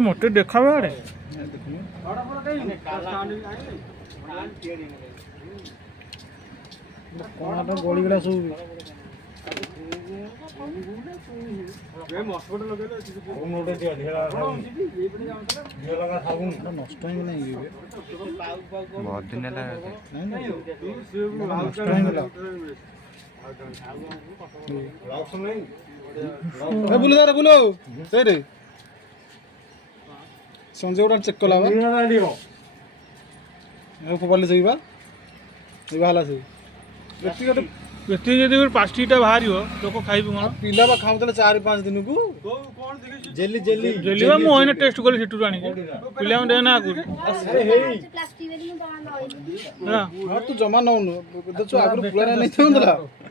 मोटे देखा बड़े कौन गोली गुड़ा सब नष्ट बहुत दिन बुलो बुलो संजय गुड़ा चेक कला फोपाड़े से बाहर से जब 5टा बाहर लोक खाइबे कौन पिला खाऊले 4-5 दिन को जेली जेली जेली मुझे टेस्ट कली से आनी पिला ना तू जमा नौ आगु पुला नहीं